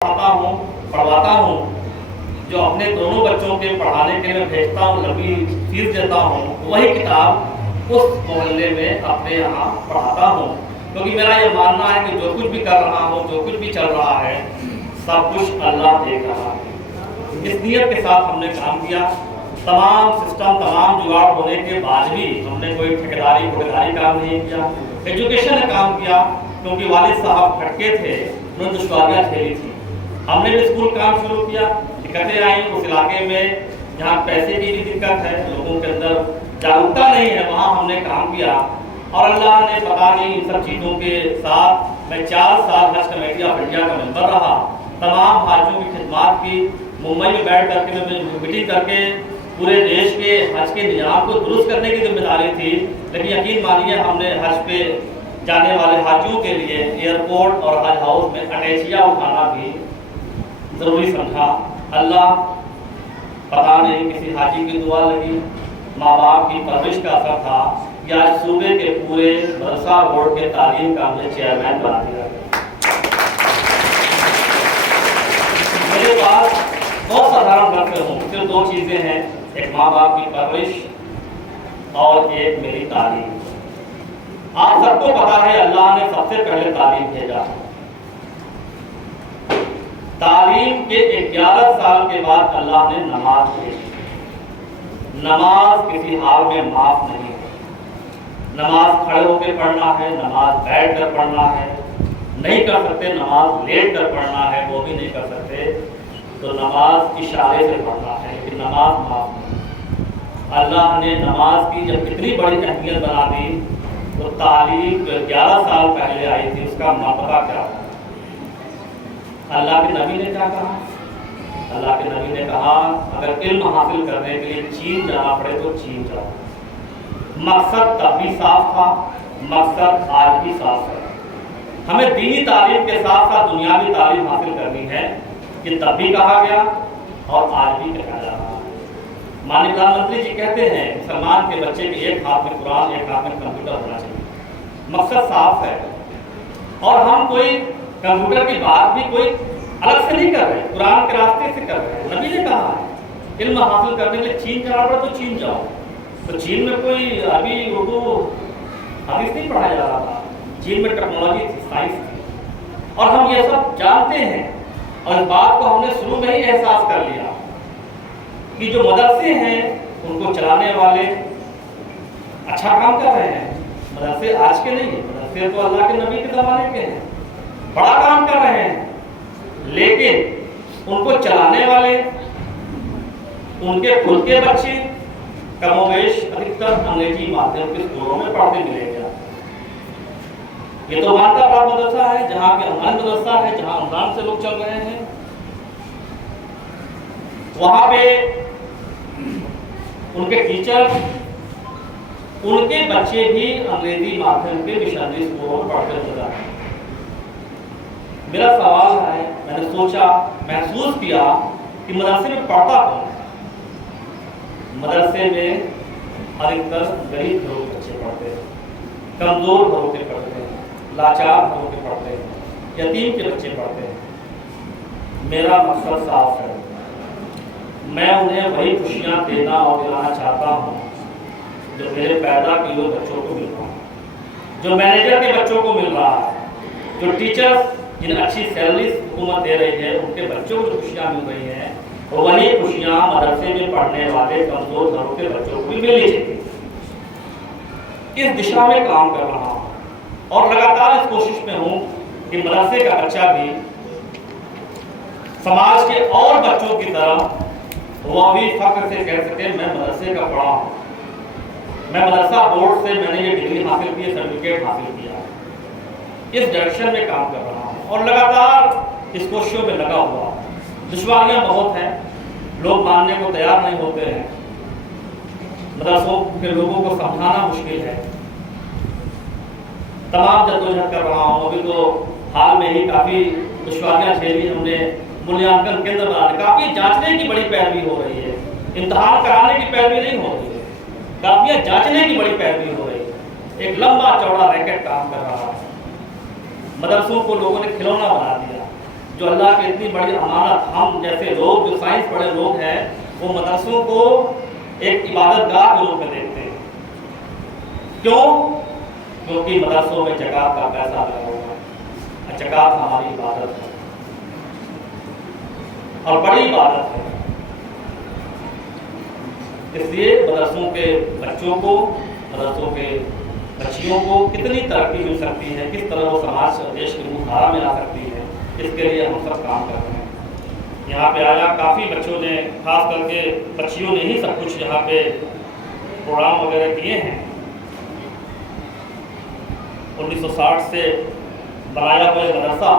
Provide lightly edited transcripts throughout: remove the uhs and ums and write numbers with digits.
पढ़वाता हूँ, जो अपने दोनों बच्चों के पढ़ाने के लिए भेजता हूँ, लंबी फीस देता हूँ, वही किताब उस मोहल्ले में अपने यहाँ पढ़ाता हूँ। क्योंकि मेरा ये मानना है कि जो कुछ भी कर रहा हूँ, जो कुछ भी चल रहा है, सब कुछ अल्लाह देख रहा है। इस नियत के साथ हमने काम किया। तमाम सिस्टम, तमाम जुगाड़ होने के बाद भी हमने कोई ठेकेदारी काम नहीं किया। एजुकेशन ने काम किया, क्योंकि वालिद साहब भटके थे, उन्होंने दुश्वारियाँ झेली थी। हमने भी स्कूल काम शुरू किया, दिक्कतें आई उस इलाके में जहाँ पैसे की भी दिक्कत है, लोगों के अंदर जागरूकता नहीं है, वहाँ हमने काम किया। और अल्लाह ने पता नहीं इन सब चीज़ों के साथ मैं 4 साल हज कमेटी ऑफ इंडिया का मेंबर रहा। तमाम हाजियों की खिदमत की, मुंबई में बैठ करके मैं मीटिंग करके पूरे देश के हज के निज़ाम को दुरुस्त करने की जिम्मेदारी थी। लेकिन यकीन मानिए, हमने हज पे जाने वाले हाजियों के लिए एयरपोर्ट और हज हाउस में अटैचियाँ उठाना भी ज़रूरी समझा। अल्लाह पता नहीं किसी हाजी की दुआ लगी, माँ बाप की परवरिश का असर था कि आज सूबे के पूरे मदरसा बोर्ड के तालीम का हमने चेयरमैन बना दिया। मेरे पास बहुत साधारण घर से हूँ, सिर्फ 2 चीज़ें हैं, एक माँ बाप की परवरिश और एक मेरी तालीम। आप सबको पता है अल्लाह ने सबसे पहले तालीम भेजा। तालीम के 11 साल के बाद अल्लाह ने नमाज भेजी। नमाज किसी हाल में माफ नहीं है। नमाज खड़े होकर पढ़ना है, नमाज बैठ कर पढ़ना है, नहीं कर सकते नमाज लेट कर पढ़ना है, वो भी नहीं कर सकते, तो नमाज इशारे से पढ़ना है, लेकिन नमाज माफ नहीं। अल्लाह ने नमाज की जब इतनी बड़ी अहमियत बना दी, तो तालीम 11 साल पहले आई थी, उसका मर्तबा क्या था? अल्लाह के नबी ने क्या कहा? अल्लाह के नबी ने कहा, अगर इल्म हासिल करने के लिए चीन जाना पड़े तो चीन जाओ। मकसद तब भी साफ था, मकसद आज भी साफ है। हमें दीनी तालीम के साथ साथ दुनियावी तालीम हासिल करनी है, कि तब भी कहा गया और आज भी कहा जा रहा है। माननीय प्रधानमंत्री जी कहते हैं, मुसलमान के बच्चे के एक हाथ में कुरान, एक हाथ में कंप्यूटर होना चाहिए। मकसद साफ है, और हम कोई कंप्यूटर की बात भी कोई अलग से नहीं कर रहे, कुरान के रास्ते से कर रहे हैं। नबी ने कहा है इल्म हासिल करने के लिए चीन जाना पड़ा तो चीन जाओ। तो चीन में कोई अभी उर्दू हदीस नहीं पढ़ाया जा रहा था, चीन में टेक्नोलॉजी थी, साइंस थी, और हम ये सब जानते हैं। और इस बात को हमने शुरू में ही एहसास कर लिया कि जो मदरसे हैं उनको चलाने वाले अच्छा काम कर रहे हैं। मदरसे आज के नहीं है, मदरसे तो अल्लाह के नबी के ज़माने के हैं, बड़ा काम कर रहे हैं, लेकिन उनको चलाने वाले, उनके खुद के बच्चे कमोवेश अधिकतर अंग्रेजी माध्यम के स्कूलों में पढ़ते मिलेंगे। ये तो मानता प्राप्त मदरसा है, जहाँ के अनजान मदरसा है, जहाँ अनजान से लोग चल रहे हैं, वहाँ पे उनके टीचर, उनके बच्चे भी अंग्रेजी माध्यम के मिशनरी स्कूलों में पढ़ते चल रहे हैं। मेरा सवाल है, मैंने सोचा, महसूस किया कि मदरसे में पढ़ता कौन? मदरसे में अधिकतर गरीब घरों के बच्चे पढ़ते हैं, कमजोर घरों के पढ़ते हैं, लाचार घरों के पढ़ते हैं, यतीम के बच्चे पढ़ते हैं। मेरा मकसद साफ है, मैं उन्हें वही खुशियाँ देना और दिलाना चाहता हूँ जो मेरे पैदा किए हुए बच्चों को मिल रहा है, जो मैनेजर के बच्चों को मिल रहा है, जो टीचर्स जिन्हें अच्छी सैलरी हुकूमत दे रही है, उनके बच्चों को जो खुशियाँ मिल रही हैं, और वही खुशियाँ मदरसे में पढ़ने वाले कमजोर घरों के बच्चों को भी मिलनी चाहिए। इस दिशा में काम कर रहा हूँ, और लगातार इस कोशिश में हूँ कि मदरसे का बच्चा भी समाज के और बच्चों की तरह वह भी फख्र से कह सके, मैं मदरसे का पढ़ा हूँ, मैं मदरसा बोर्ड से मैंने ये डिग्री हासिल की, सर्टिफिकेट हासिल किया। इस डायरेक्शन में काम कर रहा हूँ, और लगातार इस कोशिशों में लगा हुआ। दुश्वारियाँ बहुत हैं, लोग मानने को तैयार नहीं होते हैं, मदरसों के लोगों को समझाना मुश्किल है। तमाम जद्दोजहद कर रहा हूँ। अभी तो हाल में ही काफ़ी दुश्वारियाँ झेली हमने, मूल्यांकन केंद्र बनाने, काफ़ी जांचने की बड़ी पैरवी हो रही है, इम्तहान कराने की पैरवी नहीं हो रही है, काफ़ियाँ जांचने की बड़ी पैरवी हो रही है। एक लंबा चौड़ा रैकेट काम कर रहा है। मदरसों को लोगों ने खिलौना बना दिया, जो अल्लाह की इतनी बड़ी अमानत, हम जैसे लोग जो साइंस पढ़े लोग हैं वो मदरसों को एक इबादतगाह के रूप में देखते हैं। क्यों? क्योंकि मदरसों में ज़कात का पैसा लगा हुआ है। ज़कात हमारी इबादत है और बड़ी इबादत है। इसलिए मदरसों के बच्चों को, मदरसों के बच्चियों को कितनी तरक्की मिल सकती है, किस तरह वो समाज देश की मुख्यधारा में आ सकती है, इसके लिए हम सब काम कर रहे हैं। यहाँ पे आया काफ़ी बच्चों ने, खास करके बच्चियों ने ही सब कुछ यहाँ पे प्रोग्राम वगैरह किए हैं। 1960 से बनाया हुआ मदरसा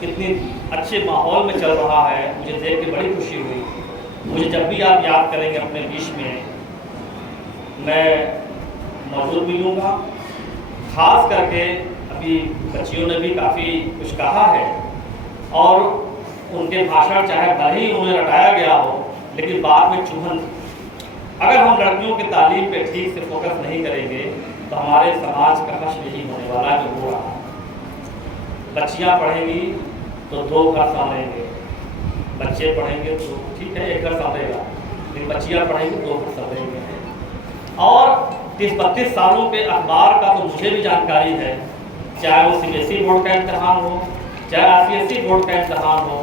कितनी अच्छे माहौल में चल रहा है, मुझे देख के बड़ी खुशी हुई। मुझे जब भी आप याद करेंगे अपने बीच में, मैं मौजूद मिलूँगा। खास करके अभी बच्चियों ने भी काफ़ी कुछ कहा है और उनके भाषण चाहे भले ही उन्हें रटाया गया हो, लेकिन बाद में चुभन थी। अगर हम लड़कियों की तालीम पे ठीक से फोकस नहीं करेंगे तो हमारे समाज का हश्र यही होने वाला है जो हो रहा है। बच्चियाँ पढ़ेंगी तो 2 घर संभलेंगे, बच्चे पढ़ेंगे तो ठीक है 1 घर संभलेगा, लेकिन बच्चियाँ पढ़ेंगी 2 घर संभलेंगे। और 30-32 सालों के अखबार का तो मुझे भी जानकारी है, चाहे वो CBSE बोर्ड का इम्तहान हो, चाहे ICSE बोर्ड का इम्तहान हो,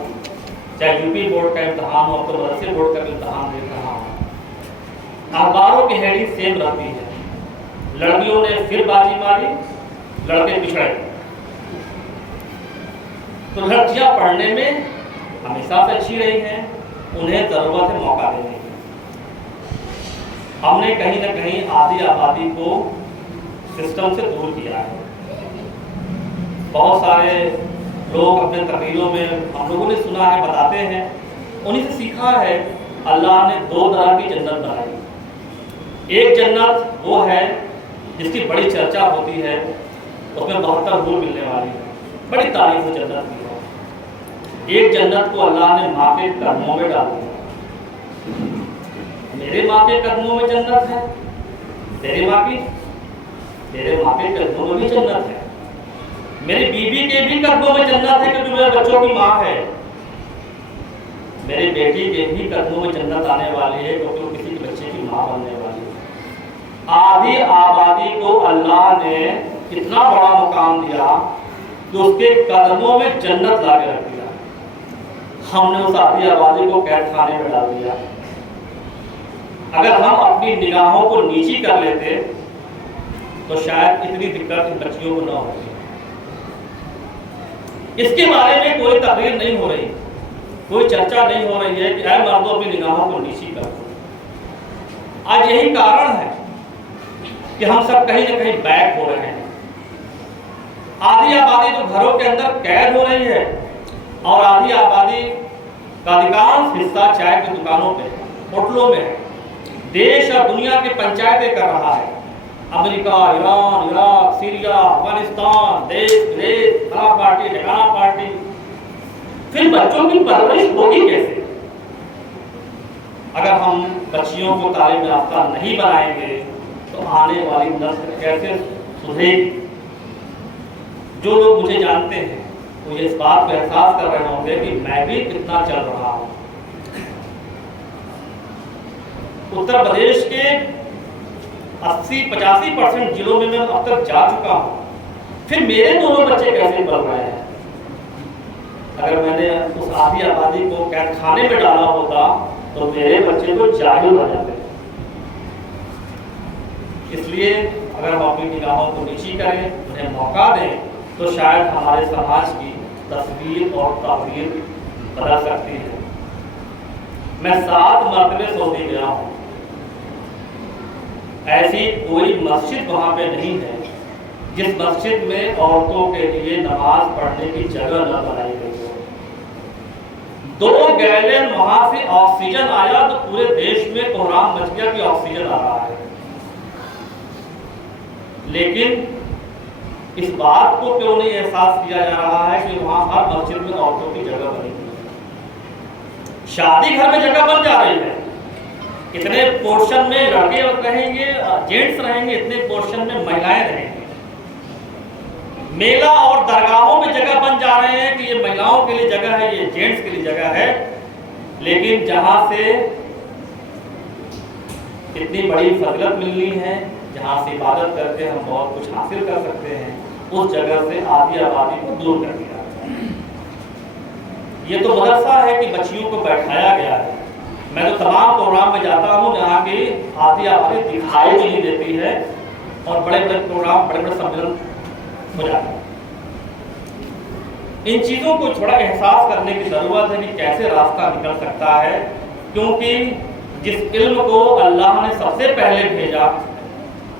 चाहे UP बोर्ड का इम्तहान हो, तो मदरसे बोर्ड का इम्तहान दे रहा हूँ, अखबारों की हेडिंग सेम रहती है। लड़कियों ने फिर बाजी मारी, लड़के पिछड़े। तो लड़कियां पढ़ने में हमेशा से अच्छी रही हैं, उन्हें ज़रूरत है मौका देने की। हमने कहीं ना कहीं आधी आबादी को सिस्टम से दूर किया है। बहुत सारे लोग अपने तकरीरों में हम लोगों ने सुना है, बताते हैं, उन्हीं से सीखा है। अल्लाह ने 2 तरह की जन्नत बनाई। एक जन्नत वो है जिसकी बड़ी चर्चा होती है, उसमें 72 हूर मिलने वाली है, बड़ी तारीफ है जन्नत की। एक जन्नत को अल्लाह ने माँ के कदमों में डाल दिया। मेरे माँ के कदमों में जन्नत है, तेरे माँ के कदमों में भी जन्नत है, मेरी बीवी के भी कदमों में जन्नत है क्योंकि मेरे बच्चों की माँ है, मेरी बेटी के भी कदमों में जन्नत आने वाली है क्योंकि वो किसी के बच्चे की माँ बनने वाली है। आधी आबादी को अल्लाह ने इतना बड़ा मुकाम दिया कि उसके कदमों में जन्नत ला के रख दिया। हमने उस आधी आबादी को कैद खाने में डाल दिया। अगर हम अपनी निगाहों को नीची कर लेते तो शायद इतनी दिक्कत इन बच्चियों को न होती। इसके बारे में कोई तकरीर नहीं हो रही, कोई चर्चा नहीं हो रही है कि ऐ मर्दों अपनी निगाहों को नीची कर दो। आज यही कारण है कि हम सब कहीं ना कहीं बैक हो रहे हैं। आधी आबादी तो घरों के अंदर कैद हो रही है और आधी आबादी का अधिकांश हिस्सा चाय की दुकानों पे, होटलों में है। देश और दुनिया की पंचायतें कर रहा है। America, Iran, Iraq, Syria, Afghanistan, देश विदेश, फला पार्टी ढकाना पार्टी। फिर बच्चों की परवरिश होगी कैसे? अगर हम बच्चियों को तालीम याफ्ता नहीं बनाएंगे तो आने वाली नस्ल कैसे सुधरेगी? जो लोग मुझे जानते हैं वो इस बात पर एहसास कर रहे होंगे कि मैं भी कितना चल रहा हूँ। उत्तर प्रदेश के 80-85% जिलों में मैं अब तक जा चुका हूँ। फिर मेरे दोनों बच्चे कैसे पढ़ रहे हैं? अगर मैंने उस आधी आबादी को कैद खाने में डाला होता तो मेरे बच्चे तो जाहिल हो जाते। इसलिए अगर हम अपनी निगाहों को नीची करें, उन्हें मौका दें, तो शायद हमारे समाज की तस्वीर और तस्वीर बदल सकती है। मैं 7 मरतबे सऊदी गया हूँ। ऐसी कोई मस्जिद वहाँ पे नहीं है जिस मस्जिद में औरतों के लिए नमाज पढ़ने की जगह न बनाई गई हो। 2 गैलन वहाँ से ऑक्सीजन आया तो पूरे देश में कोहराम मच गया कि ऑक्सीजन आ रहा है। लेकिन इस बात को क्यों नहीं एहसास किया जा रहा है कि वहाँ हर मस्जिद में औरतों की जगह बनी हुई है। शादी घर में जगह बन जा रही है, इतने पोर्शन में लड़के रहेंगे, जेंट्स रहेंगे, इतने पोर्शन में महिलाएं रहेंगी। मेला और दरगाहों में जगह बन जा रहे हैं कि ये महिलाओं के लिए जगह है, ये जेंट्स के लिए जगह है, लेकिन जहां से इतनी बड़ी फजीलत मिलनी है, जहां से इबादत करके हम बहुत कुछ हासिल कर सकते हैं, उस जगह से आधी आबादी को दूर कर दिया। ये तो मदरसा है कि बच्चियों को बैठाया गया है। मैं तो तमाम प्रोग्राम में जाता हूँ जहाँ की आधी आबादी दिखाई भी नहीं देती है और बड़े बड़े प्रोग्राम, बड़े बड़े सम्मेलन हो जाते हैं। इन चीज़ों को थोड़ा एहसास करने की ज़रूरत है कि कैसे रास्ता निकल सकता है, क्योंकि जिस इल्म को अल्लाह ने सबसे पहले भेजा,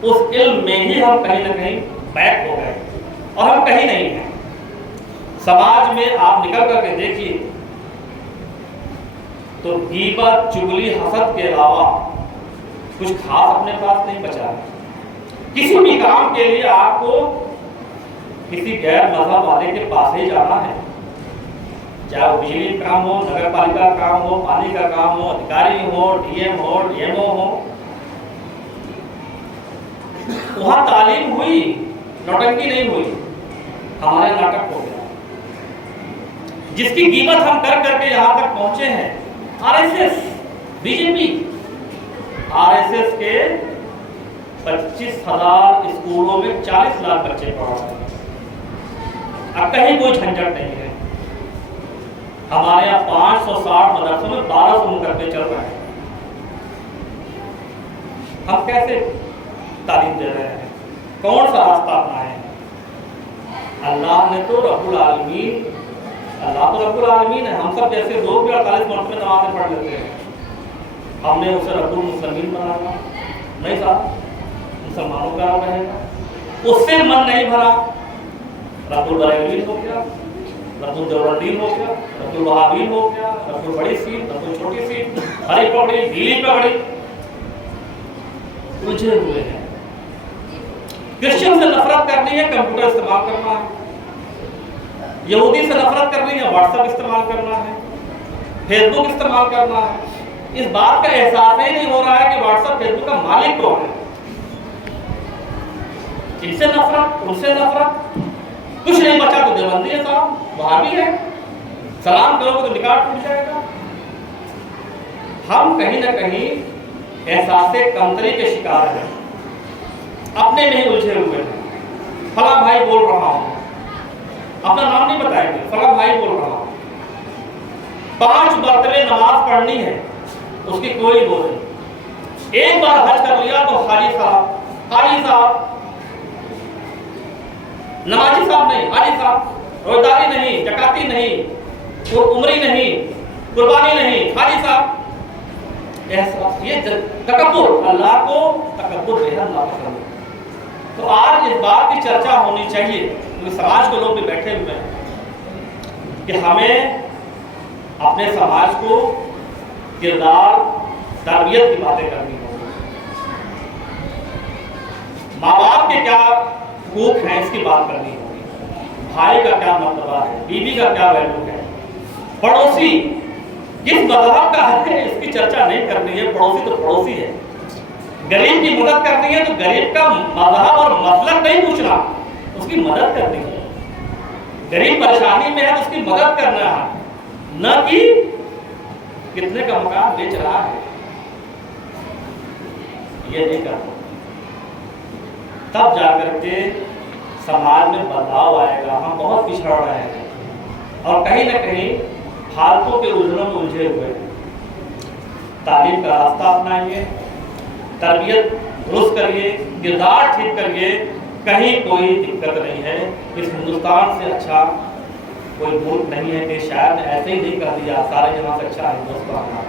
उस इल्म में ही हम कहीं ना कहीं बैक हो गए और हम कहीं नहीं हैं। समाज में आप निकल करके देखिए तो गीबत, चुगली, हसद के अलावा कुछ खास अपने पास नहीं बचा है। किसी भी काम के लिए आपको किसी गैर मजहब वाले के पास ही जाना है, चाहे वो बिजली का काम हो, नगर पालिका का काम हो, पानी का काम हो, अधिकारी हो, डीएम हो, डीएमओ हो। वहां तालीम हुई, नौटंकी नहीं हुई, हमारे नाटक हो गया। जिसकी कीमत हम कर करके यहां तक पहुंचे हैं, आरएसएस, बीजेपी, आरएसएस के 25,000 स्कूलों में 40 लाख बच्चे पढ़ रहे हैं। अब कहीं कोई झंझट नहीं है। हमारे यहाँ 560 मदरसों में 1200 मुकदमे चल रहे हैं। हम कैसे तालीम दे रहे हैं? कौन सा रास्ता अपनाए हैं? अल्लाह ने तो रब्बुल आलमीन, अल्लाह तो रब्बुल आलमीन है। हम सब जैसे लोग भी 48 मरतबे नमाज़ें पढ़ लेते हैं। हमने उसे रब्बुल मुस्लिमीन बनाया नहीं साहब, मुसलमानों का रहेगा। उससे मन नहीं भरा, रब्बुल बरेलवी हो गया, रब्बुल देवबंदी हो गया, रब्बुल वहाबी हो गया, रब्बुल बड़ी सीट, रब्बुल छोटी सीट, हरी पगड़ी, ढीली पगड़ी, उलझे हुए हैं। क्रिश्चियन से नफरत करनी है, कंप्यूटर इस्तेमाल करना है। यहूदी से नफरत करनी है, व्हाट्सएप इस्तेमाल करना है, फेसबुक इस्तेमाल करना है। इस बात का एहसास ही नहीं हो रहा है कि व्हाट्सएप, फेसबुक का मालिक कौन है। इनसे नफरत, उनसे नफरत, कुछ नहीं बचा तो देवबंदी है साहब, वहाबी है, सलाम करोगे तो निकाह टूट जाएगा। हम कहीं ना कहीं एहसासे कमतरी के शिकार हैं, अपने में ही उलझे हुए हैं। फला भाई बोल रहा हूं, अपना नाम नहीं बताएंगे, फला भाई बोल रहा हूं, 5 मरतबे नमाज पढ़नी है, उसकी कोई वो नहीं। एक बार हज कर लिया तो हाजी साहब, हाजी साहब, नमाजी साहब नहीं, हाजी साहब, रोजदारी नहीं, जकाती नहीं, उमरी नहीं, कुर्बानी नहीं, हाजी साहब। एहसास, ये तकब्बुर, अल्लाह को तकब्बुर बेहद नापसंद है। तो आज इस बात की चर्चा होनी चाहिए, क्योंकि समाज के लोग भी बैठे हुए हैं, कि हमें अपने समाज को किरदार, तरबियत की बातें करनी होगी। माँ बाप के क्या हुकूक हैं इसकी बात करनी होगी, भाई का क्या मर्तबा है, बीवी का क्या वैल्यू है, पड़ोसी किस मजहब का है इसकी चर्चा नहीं करनी है। पड़ोसी तो पड़ोसी है। गरीब की मदद करनी है तो गरीब का मजहब और मसलक नहीं पूछना, उसकी मदद करनी है। गरीब परेशानी में है तो उसकी मदद करना है, न कि कितने का मकान बेच रहा है, ये नहीं करना। तब जाकर के समाज में बदलाव आएगा। हम बहुत पिछड़ रहे हैं और कहीं ना कहीं फालतू के उलझनों में उलझे हुए हैं। तालीम का रास्ता अपनाइए, तरबियत दुरुस्त करिए, किरदार ठीक करिए, कहीं कोई दिक्कत नहीं है। इस हिंदुस्तान से अच्छा कोई मुल्क नहीं है कि शायद ऐसे ही नहीं कर दिया, सारे जहां से अच्छा हिंदुस्तान है।